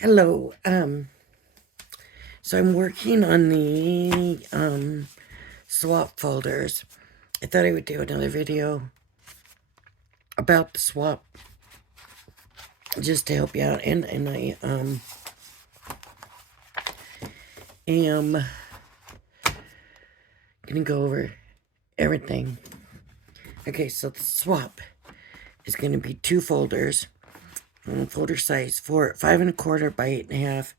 Hello. So I'm working on the swap folders. I thought I would do another video about the swap just to help you out, and I am gonna go over everything. Okay, so the swap is gonna be two folders, folder size 5 1/4 by 8 1/2.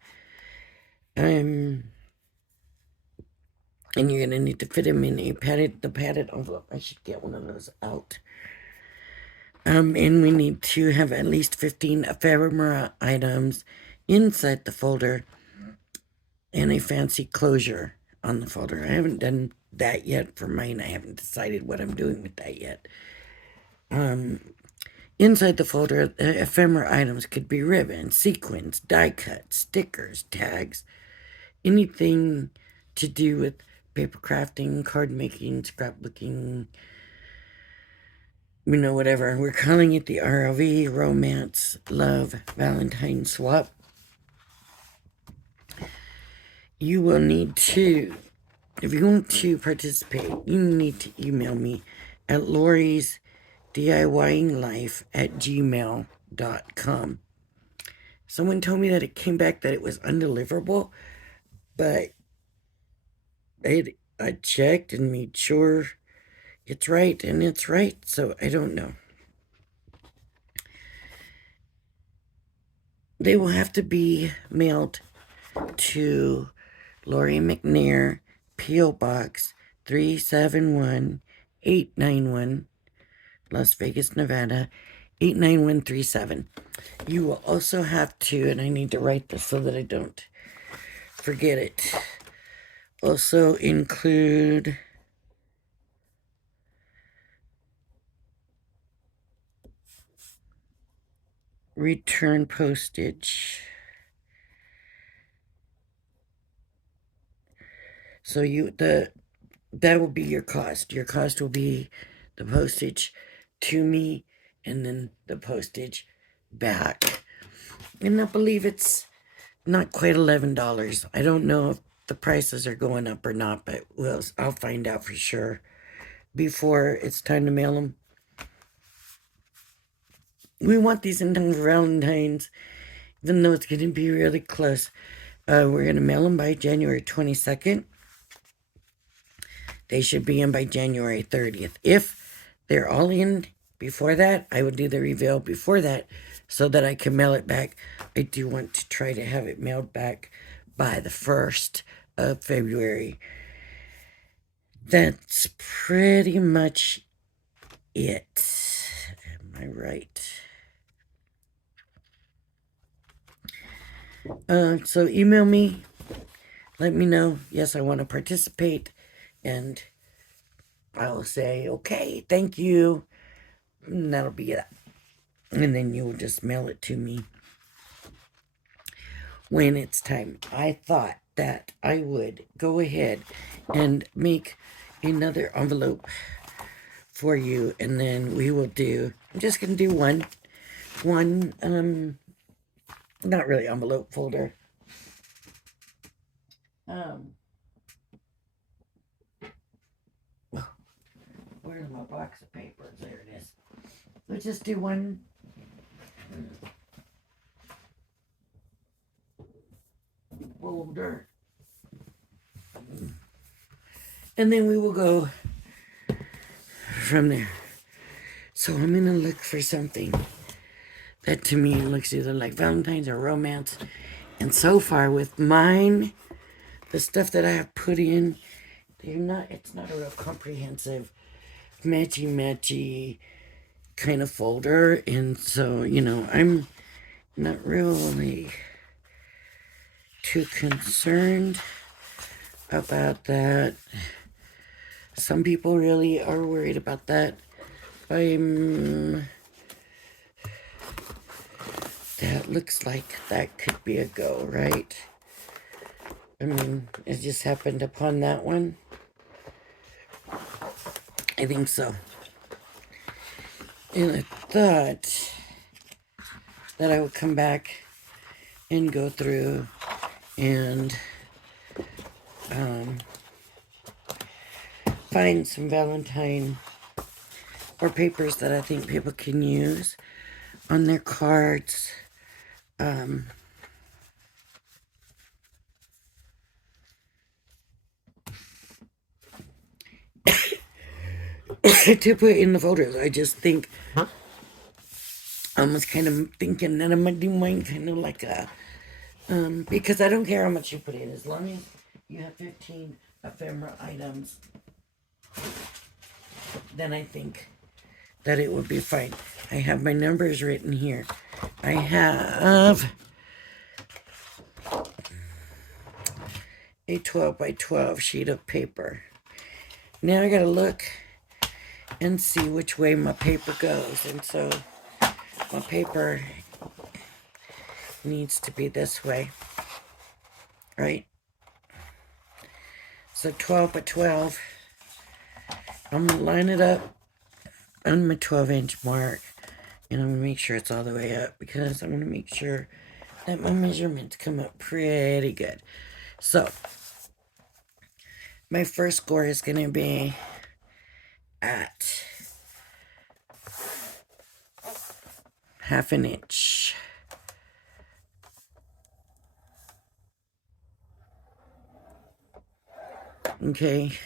And you're gonna need to fit them in the padded envelope. I should get one of those out. And we need to have at least 15 ephemera items inside the folder and a fancy closure on the folder. I haven't done that yet for mine. I haven't decided what I'm doing with that yet. Inside the folder, the ephemera items could be ribbons, sequins, die cuts, stickers, tags, anything to do with paper crafting, card making, scrapbooking, whatever. We're calling it the RLV, Romance, Love, Valentine Swap. You will need to, if you want to participate, you need to email me at Lori's DIYinglife@gmail.com. Someone told me that it came back that it was undeliverable, but I checked and made sure it's right, and it's right, so I don't know. They will have to be mailed to Lori McNair, P.O. Box 371891, Las Vegas, Nevada 89137. You will also have to, and I need to write this so that I don't forget it, also include return postage. So that will be your cost. Your cost will be the postage to me and then the postage back. And I believe it's not quite $11. I don't know if the prices are going up or not, but I'll find out for sure before it's time to mail them. We want these in time for Valentine's, even though it's going to be really close. We're going to mail them by January 22nd. They should be in by January 30th. If they're all in before that, I would do the reveal before that so that I can mail it back. I do want to try to have it mailed back by the 1st of February. That's pretty much it. Am I right? So email me. Let me know. Yes, I want to participate. And I'll say, okay, thank you. And that'll be it. And then you'll just mail it to me when it's time. I thought that I would go ahead and make another envelope for you, and then we will do, I'm just going to do one, not really envelope folder. Where's my box of papers? There it is. Let's just do one folder. And then we will go from there. So I'm going to look for something that to me looks either like Valentine's or romance. And so far with mine, the stuff that I have put in, it's not a real comprehensive matchy kind of folder. And so, I'm not really too concerned about that. Some people really are worried about that. That looks like that could be a go, right? I mean, it just happened upon that one. I think so. And I thought that I would come back and go through and find some Valentine or papers that I think people can use on their cards. To put in the folders. I just think I was kind of thinking that I'm gonna do mine kind of like a because I don't care how much you put in, as long as you have 15 ephemera items, then I think that it would be fine. I have my numbers written here. I have a 12 by 12 sheet of paper. Now I gotta look and see which way my paper goes. And so my paper needs to be this way, right? So 12 by 12, I'm gonna line it up on my 12-inch mark, and I'm gonna make sure it's all the way up because I'm gonna make sure that my measurements come up pretty good. So my first score is gonna be at 1/2 inch. Okay.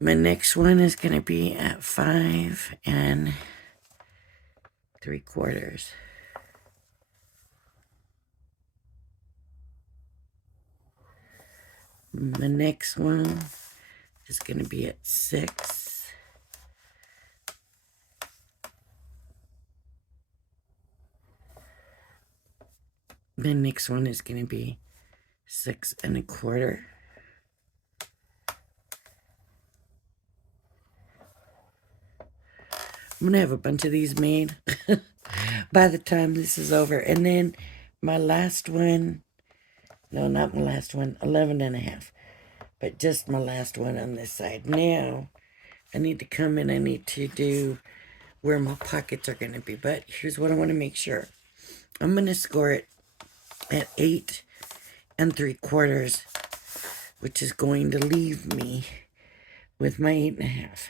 My next one is going to be at 5 3/4. My next one is going to be at 6. The next one is going to be 6 1/4. I'm going to have a bunch of these made by the time this is over. And then my last one, no, not my last one, 11 1/2. But just my last one on this side. Now, I need to come in, I need to do where my pockets are going to be. But here's what I want to make sure. I'm going to score it at 8 3/4, which is going to leave me with my 8 1/2.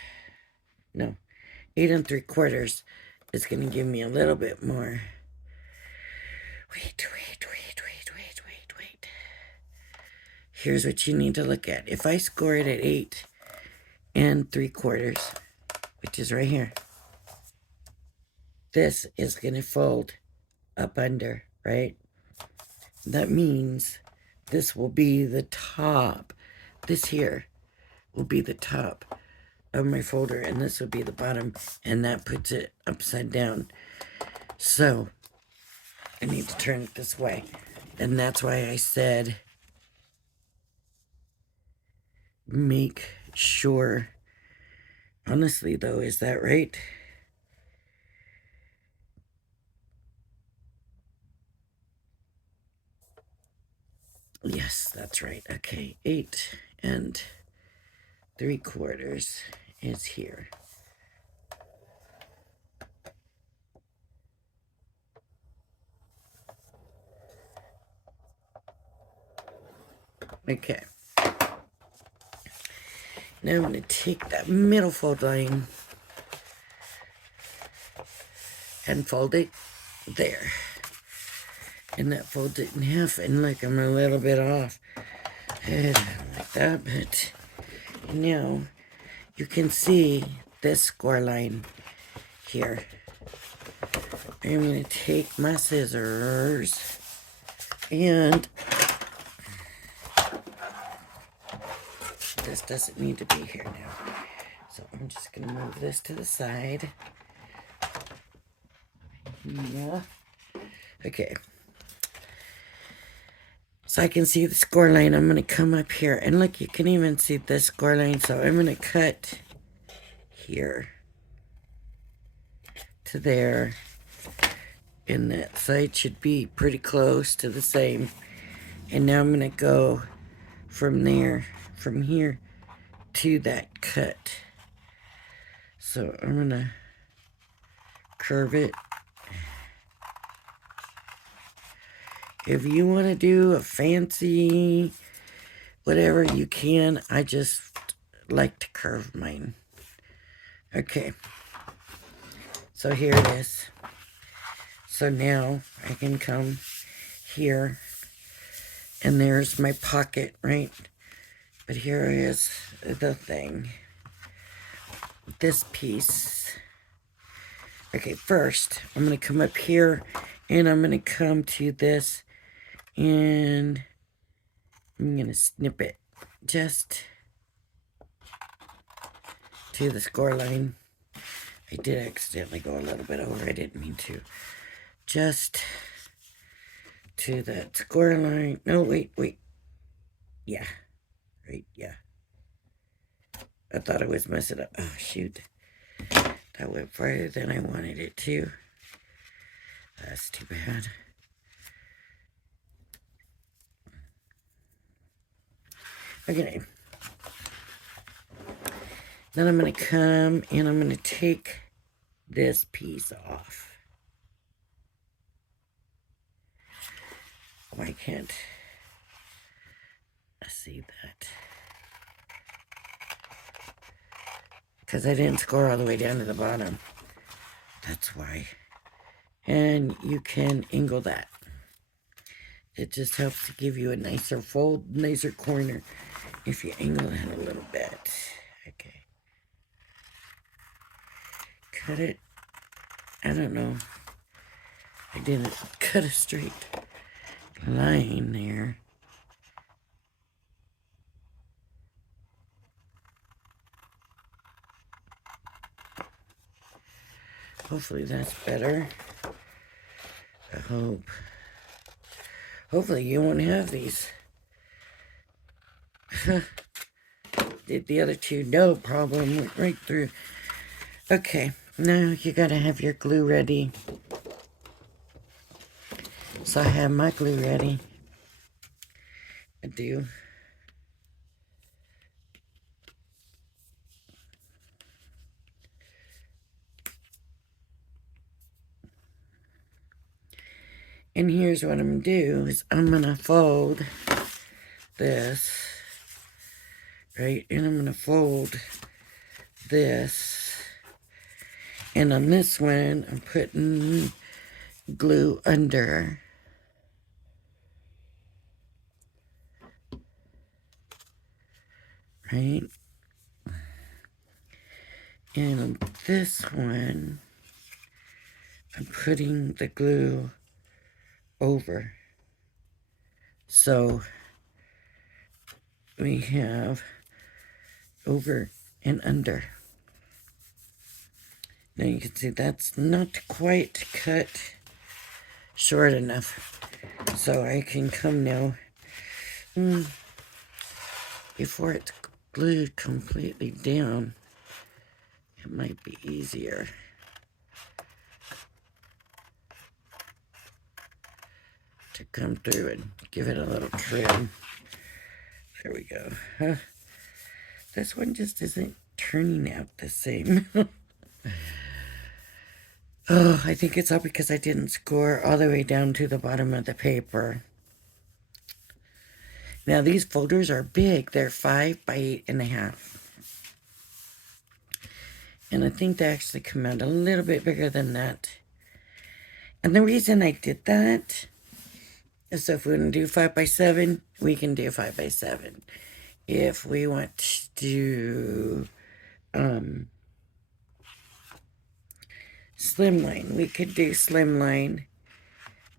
No, 8 3/4 is going to give me a little bit more. Wait. Here's what you need to look at. If I score it at 8 3/4, which is right here, this is going to fold up under, right? That means this will be the top. This here will be the top of my folder, and this will be the bottom, and that puts it upside down. So I need to turn it this way, and that's why I said make sure. Honestly, though, is that right? Yes, that's right. Okay, 8 3/4 is here. Okay. Now I'm going to take that middle fold line and fold it there. And that folds it in half. And look, I'm a little bit off. I don't like that, but now you can see this score line here. I'm going to take my scissors and this doesn't need to be here now. So I'm just going to move this to the side. Yeah. Okay. So I can see the score line. I'm going to come up here. And look, you can even see this score line. So I'm going to cut here to there. And that side should be pretty close to the same. And now I'm going to go from there, from here to that cut. So I'm going to curve it. If you want to do a fancy whatever, you can. I just like to curve mine. Okay. So here it is. So now I can come here, and there's my pocket, right? But here is the thing. This piece. Okay, first I'm going to come up here, and I'm going to come to this, and I'm going to snip it just to the score line. I did accidentally go a little bit over. I didn't mean to. Just to that score line. No, wait. Yeah. Right, yeah. I thought I was messing up. Oh, shoot. That went farther than I wanted it to. That's too bad. Okay. Then I'm going to come and I'm going to take this piece off. Why can't I see that? Because I didn't score all the way down to the bottom. That's why. And you can angle that. It just helps to give you a nicer fold, nicer corner if you angle it a little bit. Okay. Cut it. I don't know. I didn't cut a straight line there. Hopefully that's better. I hope. Hopefully you won't have these. Did the other two, no problem, went right through. Okay, now you gotta have your glue ready. So I have my glue ready. I do. And here's what I'm gonna do is I'm gonna fold this, right? And I'm gonna fold this. And on this one, I'm putting glue under. Right? And on this one, I'm putting the glue over. So we have over and under. Now you can see that's not quite cut short enough. So I can come now, before it's glued completely down, it might be easier. To come through and give it a little trim. There we go. This one just isn't turning out the same. Oh, I think it's all because I didn't score all the way down to the bottom of the paper. Now these folders are big. They're 5 by 8.5. And I think they actually come out a little bit bigger than that. And the reason I did that is so if we want to do 5 by 7, we can do 5 by 7. If we want to do slimline, we could do slimline,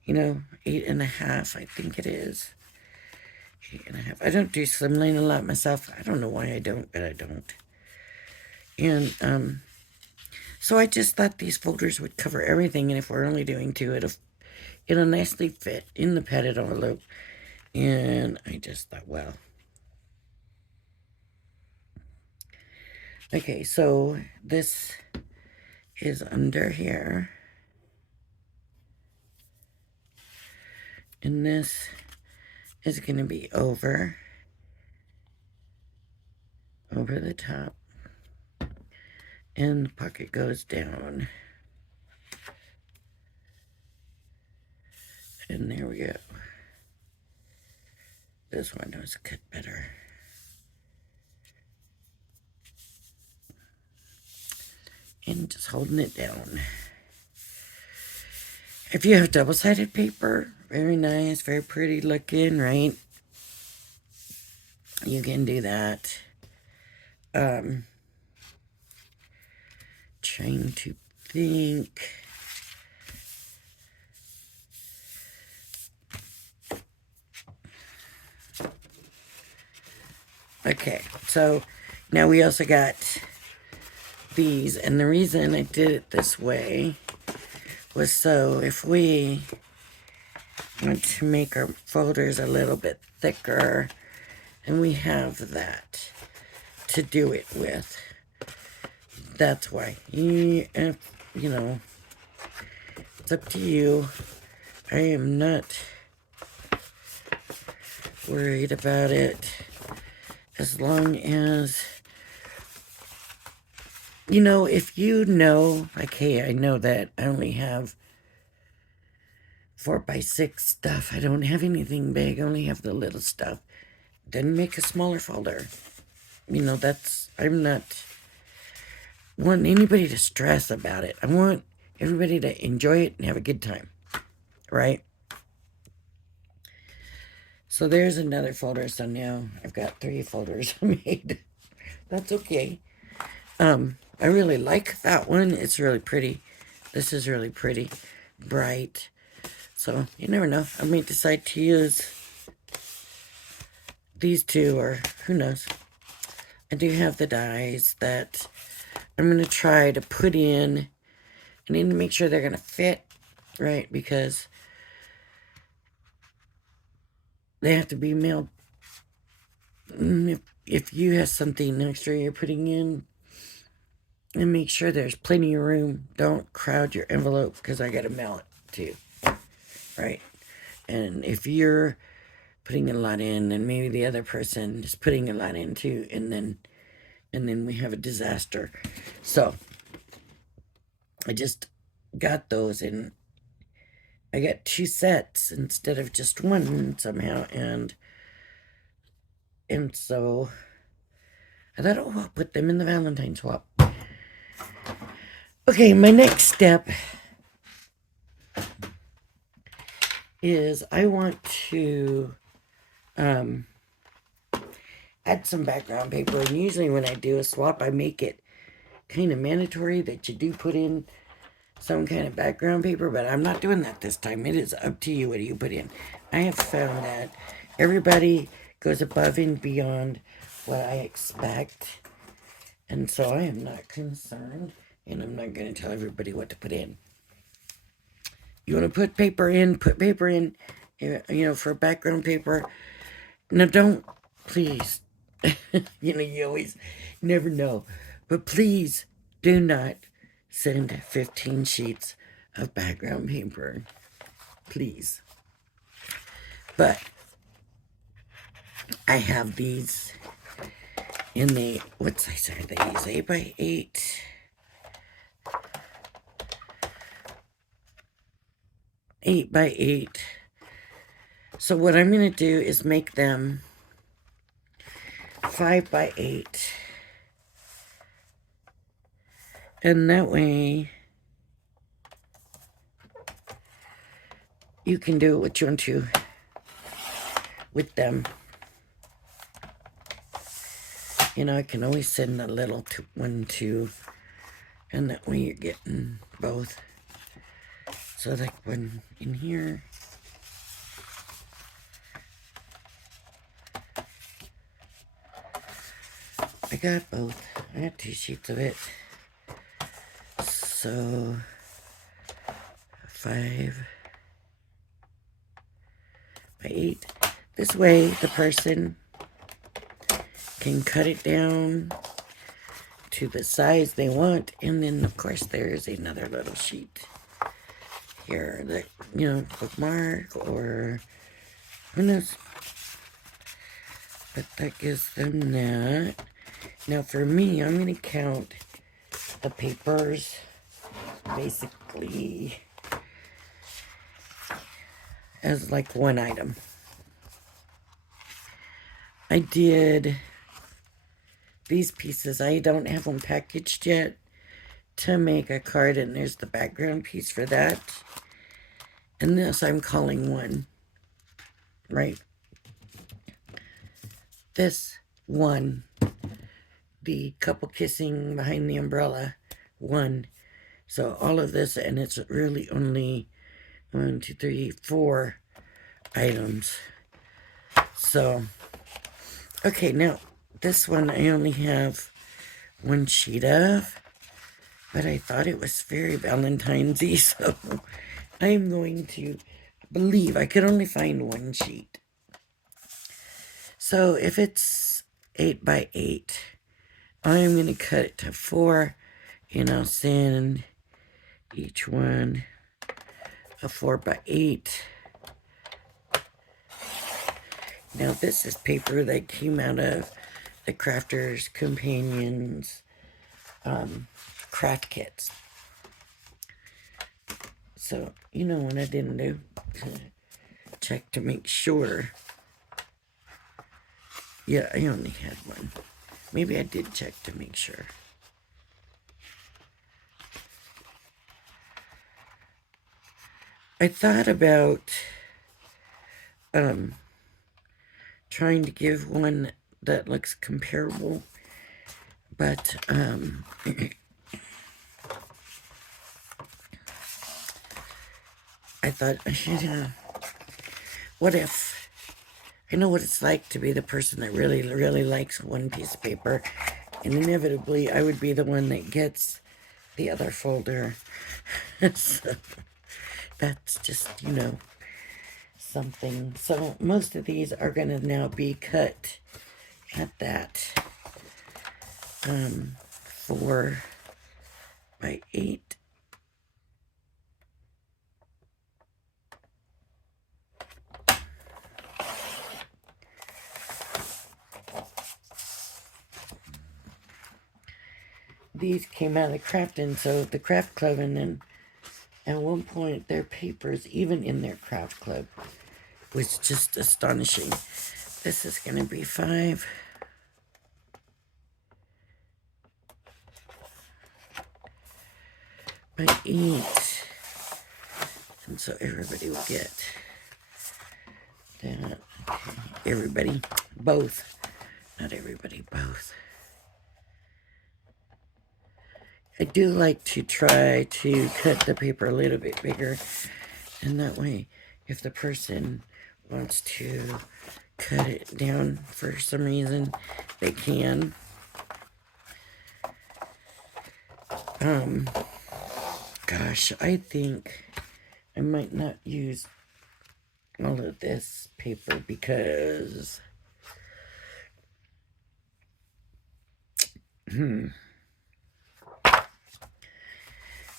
8.5, I think it is. 8.5. I don't do slimline a lot myself. I don't know why I don't, but I don't. And so I just thought these folders would cover everything, and if we're only doing 2, it'll nicely fit in the padded envelope. And I just thought, well. Okay, so this is under here. And this is going to be over the top. And the pocket goes down. And there we go. This one was cut better. And just holding it down. If you have double-sided paper, very nice, very pretty looking, right? You can do that. Trying to think. Okay, so now we also got these, and the reason I did it this way was so if we want to make our folders a little bit thicker, and we have that to do it with. That's why. You know, it's up to you. I am not worried about it. As long as, you know, if you know, like, hey, I know that I only have 4x6 stuff. I don't have anything big. I only have the little stuff. Then make a smaller folder. You know, I'm not wanting anybody to stress about it. I want everybody to enjoy it and have a good time. Right? So there's another folder. So now I've got 3 folders made. That's okay. I really like that one. It's really pretty. This is really pretty. Bright. So you never know. I may decide to use these 2, or who knows. I do have the dies that I'm going to try to put in. I need to make sure they're going to fit, right? Because they have to be mailed. If you have something extra you're putting in, and make sure there's plenty of room. Don't crowd your envelope, because I got to mail it too, right? And if you're putting a lot in, and maybe the other person is putting a lot in too, and then we have a disaster. So I just got those, and I got 2 sets instead of just 1 somehow, and so I thought, oh, I'll put them in the Valentine swap. Okay, my next step is I want to add some background paper, and usually when I do a swap, I make it kind of mandatory that you do put in some kind of background paper, but I'm not doing that this time. It is up to you what you put in. I have found that everybody goes above and beyond what I expect, and so I am not concerned, and I'm not going to tell everybody what to put in. You want to put paper in, you know, for background paper. Now don't, please, you know, you always never know, but please do not send 15 sheets of background paper, please. But I have these in the, what size are these? 8x8. 8x8. So what I'm going to do is make them 5x8. And that way you can do what you want to with them. You know, I can always send a little one too, and that way you're getting both. So like one in here. I got both. I have 2 sheets of it. So 5x8. This way the person can cut it down to the size they want, and then of course there's another little sheet here that, you know, bookmark or who knows, but that gives them that. Now for me, I'm going to count the papers basically as like one item. I did these pieces. I don't have them packaged yet to make a card, and there's the background piece for that. And this I'm calling one, right? This one, the couple kissing behind the umbrella, one. So all of this, and it's really only 1, 2, 3, 4 items. So, okay, now this one I only have one sheet of, but I thought it was very Valentine's-y, so I am going to believe I could only find one sheet. So if it's 8 by 8, I'm going to cut it to 4, and I'll send each one a 4 by 8. Now this is paper that came out of the Crafters Companions craft kits. So, you know what I didn't do? Check to make sure. Yeah, I only had one. Maybe I did check to make sure. I thought about trying to give one that looks comparable, but I thought, what if I know what it's like to be the person that really, really likes one piece of paper, and inevitably I would be the one that gets the other folder. So that's just, something. So most of these are going to now be cut at that 4 by 8. These came out of the crafting, so the craft club, and then at one point their papers, even in their craft club, was just astonishing. This is going to be 5 by 8. And so everybody will get that. Okay. Everybody, both. Not everybody, both. I do like to try to cut the paper a little bit bigger, and that way, if the person wants to cut it down for some reason, they can. Gosh, I think I might not use all of this paper because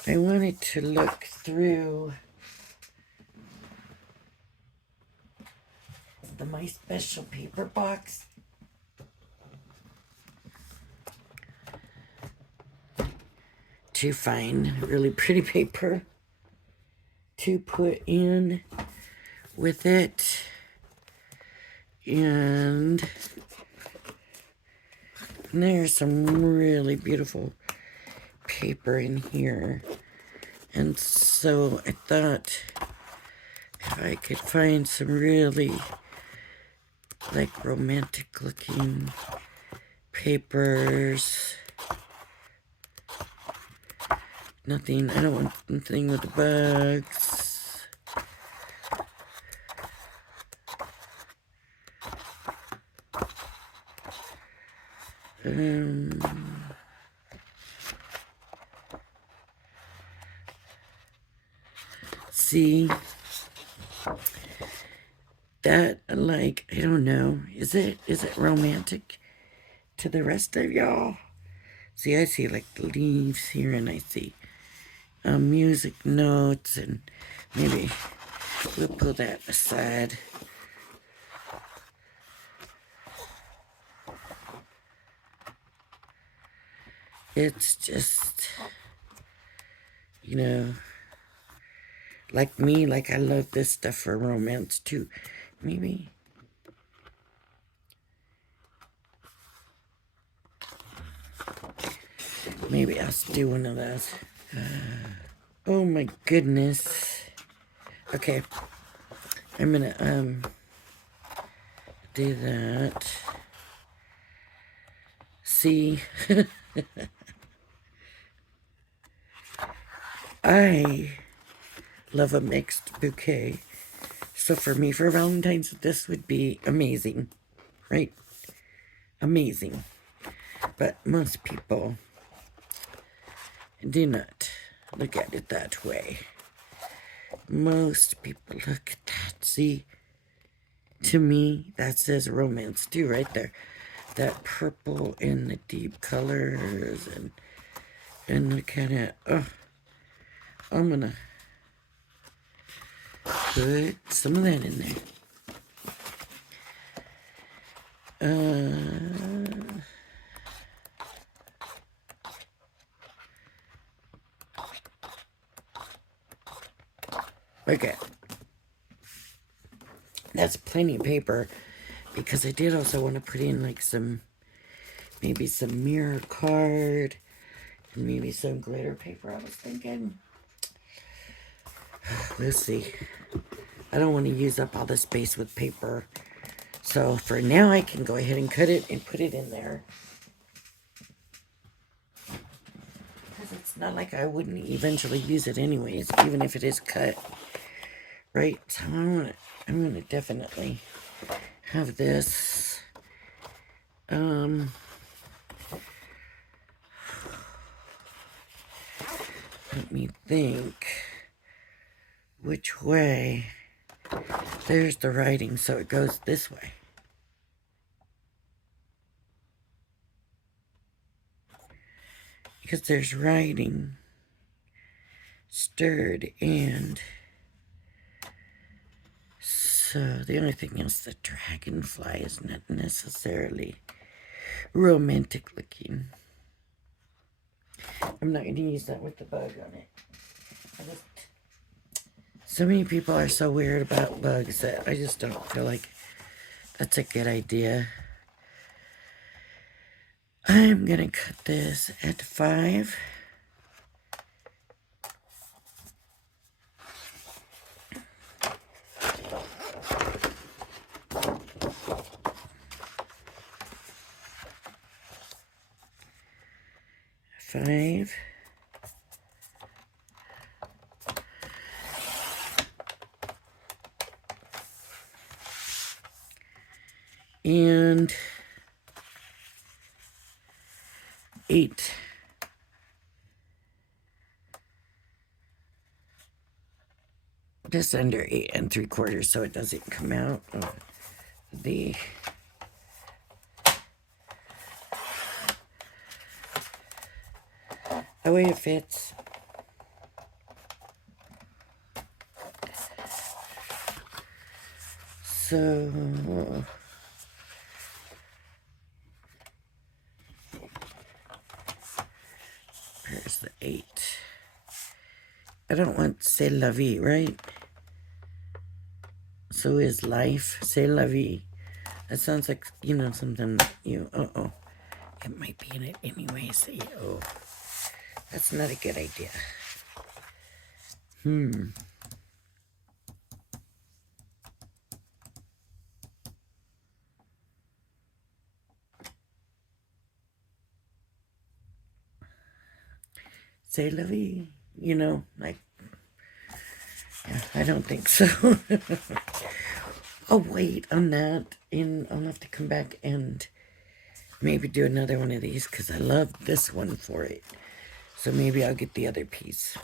I wanted to look through the My Special paper box to find really pretty paper to put in with it. And there's some really beautiful paper in here. And so I thought if I could find some really like romantic looking papers. Nothing, I don't want anything with the bugs. See, that, like, I don't know, is it romantic to the rest of y'all? See, I see like the leaves here, and I see music notes, and maybe we'll pull that aside. It's just, like me, like I love this stuff for romance too. Maybe Maybe I'll do one of those. Oh my goodness. Okay. I'm gonna do that. See, I love a mixed bouquet. So for me, for Valentine's, this would be amazing, right? Amazing. But most people do not look at it that way. Most people look at that. See, to me, that says romance too, right there. That purple and the deep colors and the kind of, oh, I'm gonna put some of that in there. Okay. That's plenty of paper because I did also want to put in like some, maybe some mirror card and maybe some glitter paper, I was thinking. We'll see. I don't want to use up all the space with paper. So for now, I can go ahead and cut it and put it in there. Because it's not like I wouldn't eventually use it anyways, even if it is cut. Right? So I'm gonna definitely have this. Let me think which way. There's the writing, so it goes this way. Because there's writing, stirred, and so the only thing else, the dragonfly is not necessarily romantic looking. I'm not going to use that with the bug on it. So many people are so weird about bugs that I just don't feel like that's a good idea. I'm going to cut this at 5. And 8. Just under 8 3/4, so it doesn't come out of the way it fits. So here's the 8. I don't want c'est la vie, right? So is life, c'est la vie. That sounds like, you know, something it might be in it anyway, so that's not a good idea. C'est la vie, you know, like, yeah, I don't think so. I'll wait on that, and I'll have to come back and maybe do another one of these, because I love this one for it. So maybe I'll get the other piece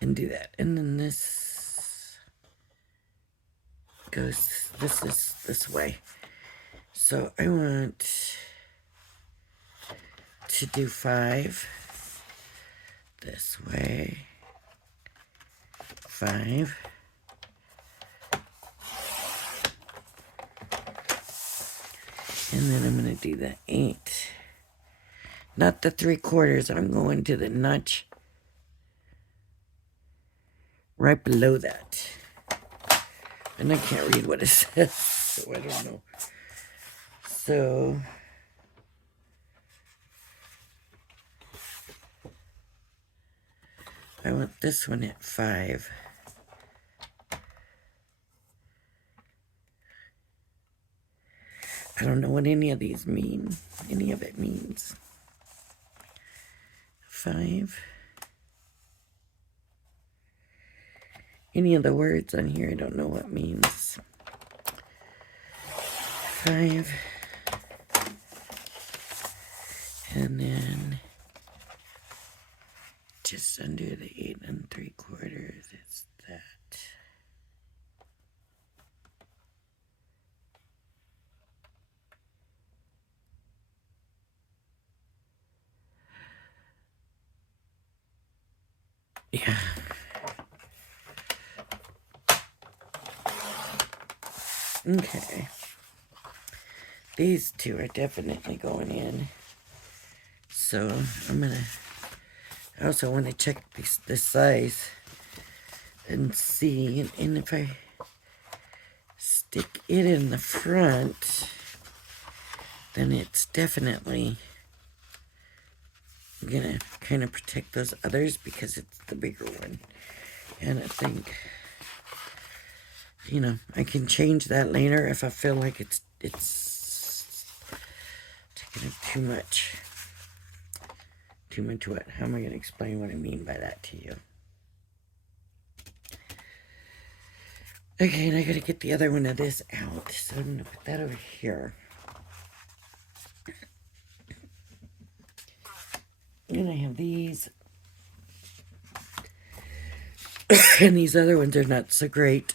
and do that. And then this goes, this is this way. So I want to do 5 this way. 5. And then I'm going to do the 8. Not the 3/4. I'm going to the notch right below that. And I can't read what it says, so I don't know. So I want this one at 5. I don't know what any of these mean. Any of it means. 5. Any of the words on here, I don't know what means. 5. And then just under the 8 3/4, it's that. Yeah. Okay. These two are definitely going in. So I'm gonna, I also want to check this size and see, and if I stick it in the front, then it's definitely gonna kind of protect those others because it's the bigger one. And I think, you know, I can change that later if I feel like it's taking up too much. Too much what? How am I going to explain what I mean by that to you? Okay, and I got to get the other one of this out. So I'm going to put that over here. And I have these. And these other ones are not so great.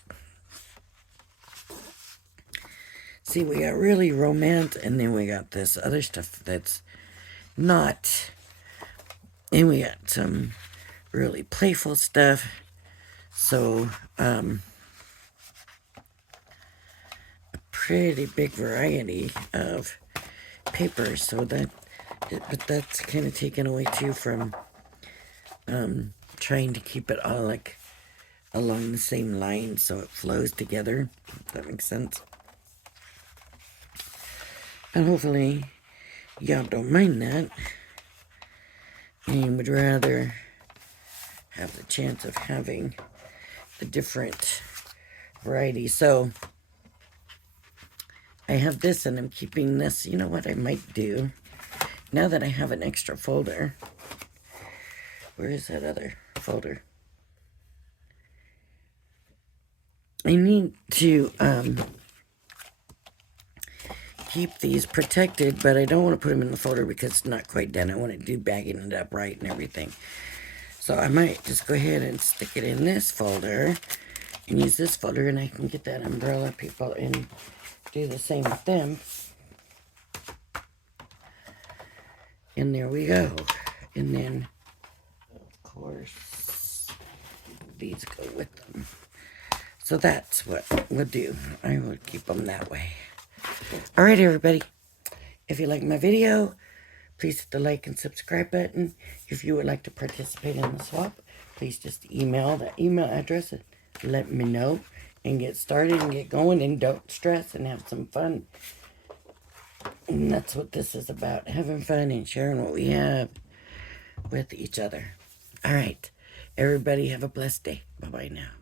See, we got really romance, and then we got this other stuff that's not. And we got some really playful stuff. So, a pretty big variety of papers. So that, but that's kind of taken away too from trying to keep it all like along the same line so it flows together. If that makes sense. And hopefully y'all don't mind that. And would rather have the chance of having the different varieties. So I have this and I'm keeping this. You know what I might do? Now that I have an extra folder. Where is that other folder? I need to keep these protected, but I don't want to put them in the folder because it's not quite done. I want to do bagging it up right and everything. So I might just go ahead and stick it in this folder and use this folder, and I can get that umbrella people and do the same with them. And there we go. And then, of course, these go with them. So that's what we'll do. I will keep them that way. All right, everybody. If you like my video, please hit the like and subscribe button. If you would like to participate in the swap, please just email that email address and let me know and get started and get going, and don't stress and have some fun. And that's what this is about, having fun and sharing what we have with each other. All right. Everybody have a blessed day. Bye-bye now.